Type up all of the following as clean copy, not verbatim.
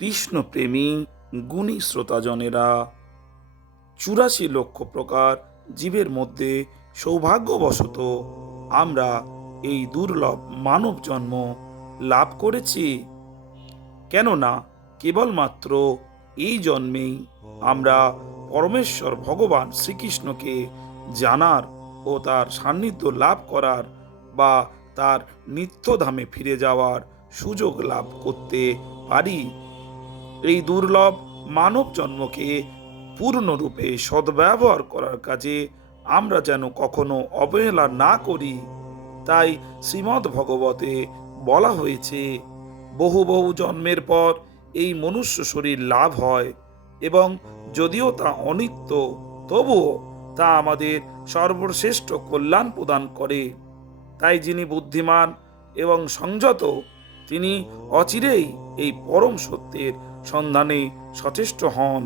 কৃষ্ণপ্রেমী গুণী শ্রোতাজনেরা, ৮৪ লক্ষ প্রকার জীবের মধ্যে সৌভাগ্যবশত আমরা এই দুর্লভ মানব জন্ম লাভ করেছি। কেননা কেবলমাত্র এই জন্মেই আমরা পরমেশ্বর ভগবান শ্রীকৃষ্ণকে জানার ও তার সান্নিধ্য লাভ করার বা তার নিত্যধামে ফিরে যাওয়ার সুযোগ লাভ করতে পারি। এই দুর্লভ মানব জন্মকে পূর্ণরূপে সদ্ব্যবহার করার কাজে আমরা যেন কখনো অবহেলা না করি। তাই শ্রীমদ্ ভগবতে বলা হয়েছে, বহু বহু জন্মের পর এই মনুষ্য শরীর লাভ হয় এবং যদিও তা অনিত্য, তবুও তা আমাদের সর্বশ্রেষ্ঠ কল্যাণ প্রদান করে। তাই যিনি বুদ্ধিমান এবং সংযত, তিনি অচিরেই এই পরম সত্যের সন্ধানে সচেষ্ট হন।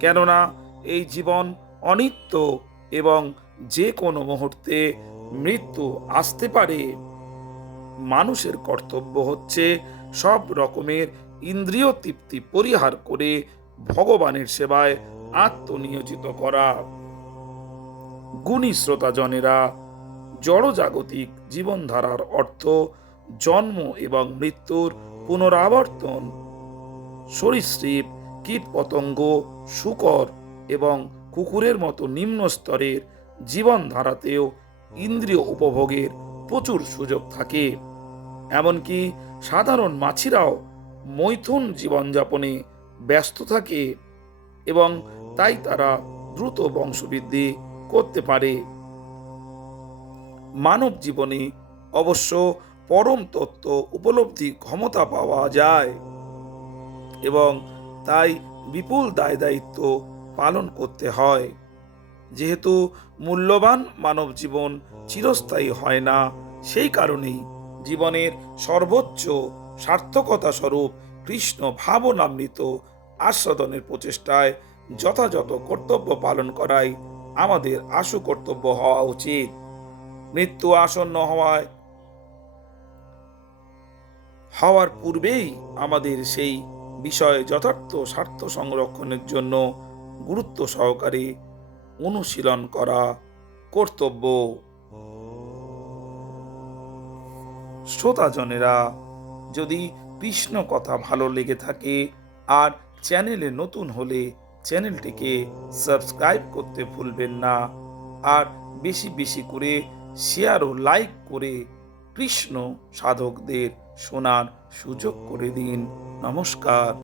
কেননা এই জীবন অনিত্য এবং যে কোনো মুহূর্তে মৃত্যু আসতে পারে। মানুষের কর্তব্য হচ্ছে সব রকমের ইন্দ্রিয় তৃপ্তি পরিহার করে ভগবানের সেবায় আত্মনিয়োজিত করা। গুণী শ্রোতাজনেরা, জড়জাগতিক জীবনধারার অর্থ জন্ম এবং মৃত্যুর পুনরাবর্তন। সরীসৃপ, কীটপতঙ্গ, শূকর এবং কুকুরের মতো নিম্ন স্তরের জীবনধারাতেও ইন্দ্রিয় উপভোগের প্রচুর সুযোগ থাকে। এমনকি সাধারণ মাছিরাও মৈথুন জীবনযাপনে ব্যস্ত থাকে এবং তাই তারা দ্রুত বংশবৃদ্ধি করতে পারে। মানব জীবনে অবশ্য পরম তত্ত্ব উপলব্ধি ক্ষমতা পাওয়া যায় এবং তাই বিপুল দায় দায়িত্ব পালন করতে হয়। যেহেতু মূল্যবান মানব জীবন চিরস্থায়ী হয় না, সেই কারণেই জীবনের সর্বোচ্চ সার্থকতা স্বরূপ কৃষ্ণ ভাবনামৃত আস্বাদনের প্রচেষ্টায় যথাযথ কর্তব্য পালন করাই আমাদের আশু কর্তব্য হওয়া উচিত। মৃত্যু আসন্ন হওয়ার পূর্বেই আমাদের সেই বিষয়ে যথার্থ স্বার্থ সংরক্ষণের জন্য গুরুত্ব সহকারে অনুশীলন করা কর্তব্য। শ্রোতাজনেরা, যদি কৃষ্ণ কথা ভালো লেগে থাকে আর চ্যানেলে নতুন হলে চ্যানেলটিকে সাবস্ক্রাইব করতে ভুলবেন না। আর বেশি বেশি করে শেয়ার ও লাইক করে কৃষ্ণ সাধকদের শোনার সুযোগ করে দিন। নমস্কার।